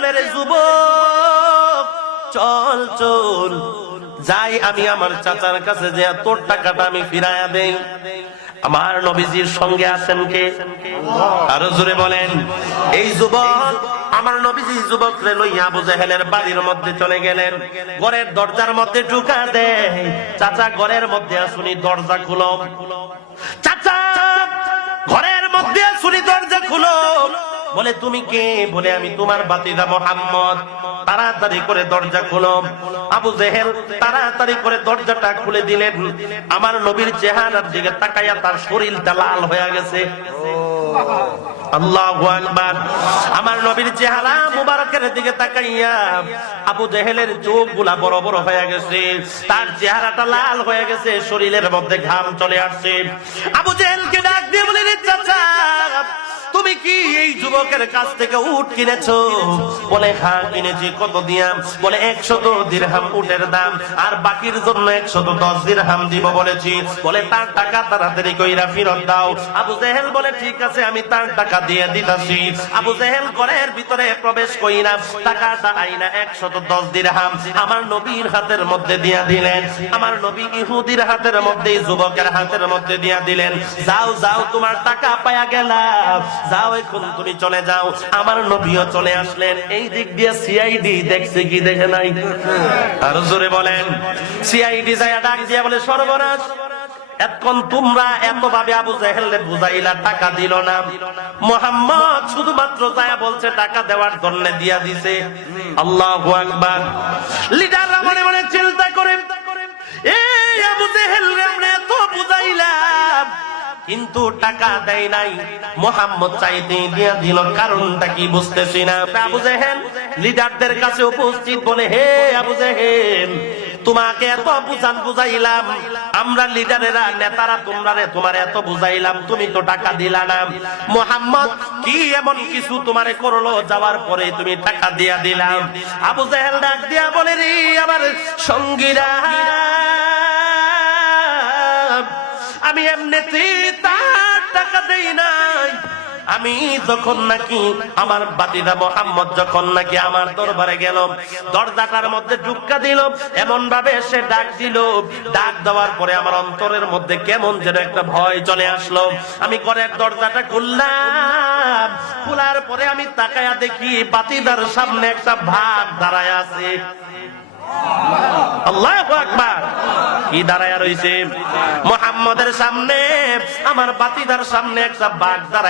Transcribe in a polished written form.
বলে, রে যুবক চল চল যাই, আমি আমার চাচার কাছে যে তোর টাকাটা আমি ফিরাইয়া দেই। আমার নবীজির সঙ্গে আছেন কে? আরো জোরে বলেন। এই যুবক, আমার নবীজি যুবকরে লইয়া আবু জেহেলের বাড়ির মধ্যে চলে গেলেন। ঘরের দরজার মধ্যে ঢুকা দেয়, চাচা ঘরের মধ্যে আসুনি, দরজা খুলো। চাচা ঘরের মধ্যে আসুনি, দরজা খুলো। বলে তুমি কে? বলে আমি তোমার ভাতিজা মুহাম্মদ। তাড়াতাড়ি করে দরজা খুলো। আবু জেহেল তাড়াতাড়ি করে দরজাটা খুলে দিলেন। আমার নবীর চেহারার দিকে তাকাইয়া তার শরীরটা লাল হয়ে গেছে। আল্লাহু আকবার। আমার নবীর চেহারা মুবারকের দিকে তাকাইয়া আবু জেহেলের চোখগুলা বড় বড় হয়ে গেছে, তার চেহারাটা লাল হয়ে গেছে, শরীরের মধ্যে ঘাম চলে আসছে। আবু জেহেলকে ডাক দিয়ে বলে, রে চাচা তুমি কি এই যুবকের কাছ থেকে উট কিনেছো? বলে হ্যাঁ কিনেছি। কত দিয়া? বলে 100 দিরহাম উটের দাম, আর বাকির জন্য 110 দিরহাম দিব বলেছি। বলে তার টাকা তাড়াতাড়ি কইরা ফেরত দাও। আবু জেহেল বলে ঠিক আছে, আমি তার টাকা দিয়ে দিতাছি। আবু জেহেল ঘরের ভিতরে প্রবেশ কইরা টাকাটা আইনা 110 দিরহাম আমার নবীর হাতের মধ্যে দিয়া দিলেন। আমার নবী ইহুদির হাতের মধ্যে, যুবকের হাতের মধ্যে দিয়া দিলেন। যাও যাও, তোমার টাকা পায়া গেলাম, যাও এখন তুমি চলে যাও। আমার নবীও চলে আসলেন। এই দিক দিয়ে সিআইডি দেখছে কি দেখে নাই? আর জোরে বলেন। সিআইডি যায় ডাক দিয়া বলে, সর্বনাশ, এতক্ষণ তোমরা এত ভাবে আবু জেহেলকে বুঝাইলা, টাকা দিল না। মুহাম্মদ শুধুমাত্র যায় বলছে টাকা দেওয়ার জন্য দিয়া দিছে। আল্লাহু আকবার। লিডাররা মনে মনে চিন্তা করে, এই আবু জেহেলকে আমরা এত বুঝাইলাম কিন্তু টাকা দেয় নাই, মুহাম্মদ চাইতে দিয়া দিল, কারণটা কি বুঝতেছি না। আবু জেহেল লিডারদের কাছে উপস্থিত, বলে হে আবু জেহেল, তোমাকে এত বুঝাইলাম, আমরা লিডারেরা নেতারা তোমার এত বুঝাইলাম, তুমি তো টাকা দিলা না। মুহাম্মদ কি এমন কিছু তোমারে করলো যাওয়ার পরে তুমি টাকা দিয়া দিলাম? আবু জেহেল ডাক দিয়া বলে, রে আমার সঙ্গীরা, আমি এমনিতে তার টাকা দেই নাই। আমি যখন নাকি আমার ভাতিজা মুহাম্মদ যখন নাকি আমার দরবারে গেল, দরজাটার মধ্যে ঢুকা দিল, এমন ভাবে সে ডাক দিল, ডাক দেওয়ার পরে আমার অন্তরের মধ্যে কেমন যেন একটা ভয় চলে আসলো। আমি ঘরের দরজাটা খুললাম, খোলার পরে আমি তাকায়া দেখি ভাতিজার সামনে একটা ভাগ দাঁড়ায় আছে। আল্লাহু আকবার। কি দাঁড়ায় রইছে? মুহাম্মদের সামনে, আমার ভাতিজার সামনে একটা বাঘ দাঁড়ায়।